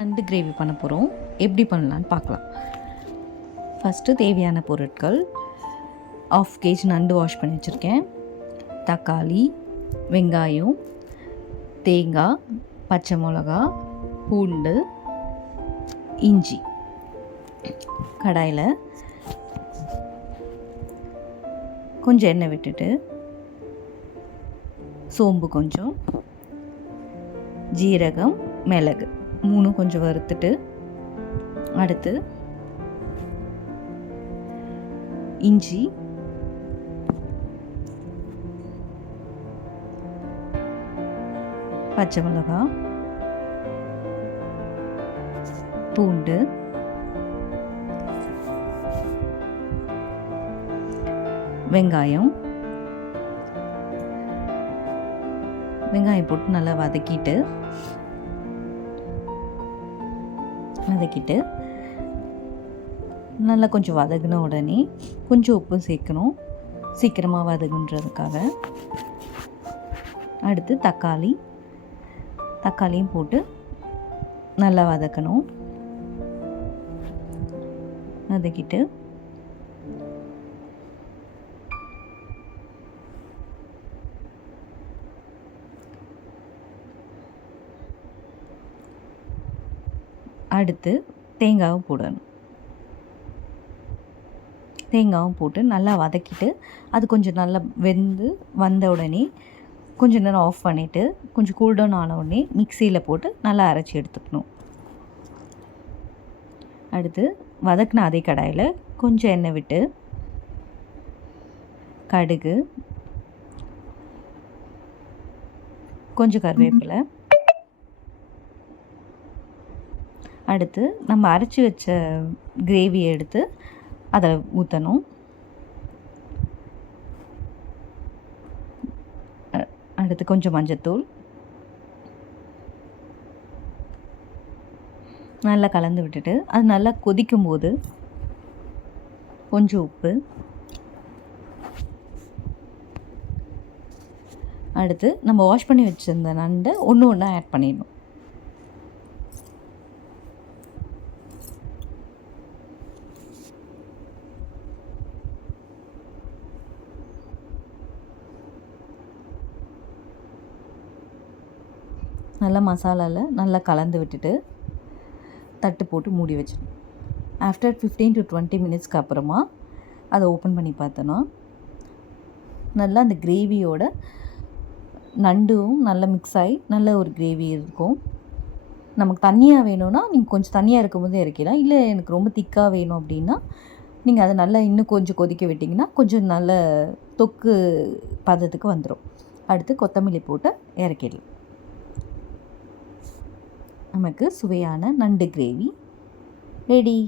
நண்டு கிரேவி பண்ண போகிறோம். எப்படி பண்ணலான்னு பார்க்கலாம். ஃபஸ்ட்டு தேவையான பொருட்கள்: 1/2 kg நண்டு வாஷ் பண்ணி வச்சுருக்கேன், தக்காளி, வெங்காயம், தேங்காய், பச்சை மிளகா, பூண்டு, இஞ்சி. கடாயில் கொஞ்சம் எண்ணெய் விட்டுட்டு சோம்பு கொஞ்சம், ஜீரகம், மிளகு 3 கொஞ்சம் வறுத்துட்டு, அடுத்து இஞ்சி, பச்சை மிளகா, பூண்டு, வெங்காயம் போட்டு நல்லா வதக்கிட்டு நல்லா கொஞ்சம் வதங்கின உடனே கொஞ்சம் உப்பு சேர்க்கணும், சீக்கிரமாக வதங்குன்றதுக்காக. அடுத்து தக்காளியும் போட்டு நல்லா வதக்கணும். வதக்கிட்டு அடுத்து தேங்காயும் போட்டு நல்லா வதக்கிட்டு, அது கொஞ்சம் நல்லா வெந்து வந்த உடனே கொஞ்சம் நேரம் ஆஃப் பண்ணிவிட்டு, கொஞ்சம் கூல்டவுன் ஆன உடனே மிக்சியில் போட்டு நல்லா அரைச்சி எடுத்துக்கணும். அடுத்து வதக்கின அதே கடாயில் கொஞ்சம் எண்ணெய் விட்டு கடுகு, கொஞ்சம் கருவேப்பிலை, அடுத்து நம்ம அரைச்சி வச்ச கிரேவியை எடுத்து அதை ஊற்றணும். அடுத்து கொஞ்சம் மஞ்சத்தூள், நல்லா கலந்து விட்டுட்டு அது நல்லா கொதிக்கும்போது கொஞ்சம் உப்பு, அடுத்து நம்ம வாஷ் பண்ணி வச்சுருந்த நண்டை ஒன்று ஆட் பண்ணிடணும். நல்லா மசாலாவில் நல்லா கலந்து விட்டுட்டு தட்டு போட்டு மூடி வச்சிடணும். ஆஃப்டர் 15 to 20 மினிட்ஸ்க்கு அப்புறமா அதை ஓப்பன் பண்ணி பார்த்தோன்னா நல்லா அந்த கிரேவியோட நண்டும் நல்லா மிக்ஸ் ஆகி நல்ல ஒரு கிரேவி இருக்கும். நமக்கு தண்ணியாக வேணும்னா நீங்கள் கொஞ்சம் தண்ணியாக இருக்கும்போது இறக்கிடலாம். இல்லை எனக்கு ரொம்ப திக்காக வேணும் அப்படின்னா நீங்கள் அதை நல்லா இன்னும் கொஞ்சம் கொதிக்க விட்டிங்கன்னா கொஞ்சம் நல்ல தொக்கு பதத்துக்கு வந்துடும். அடுத்து கொத்தமல்லி போட்டு இறக்கிடலாம். நமக்கு சுவையான நண்டு கிரேவி ரெடி.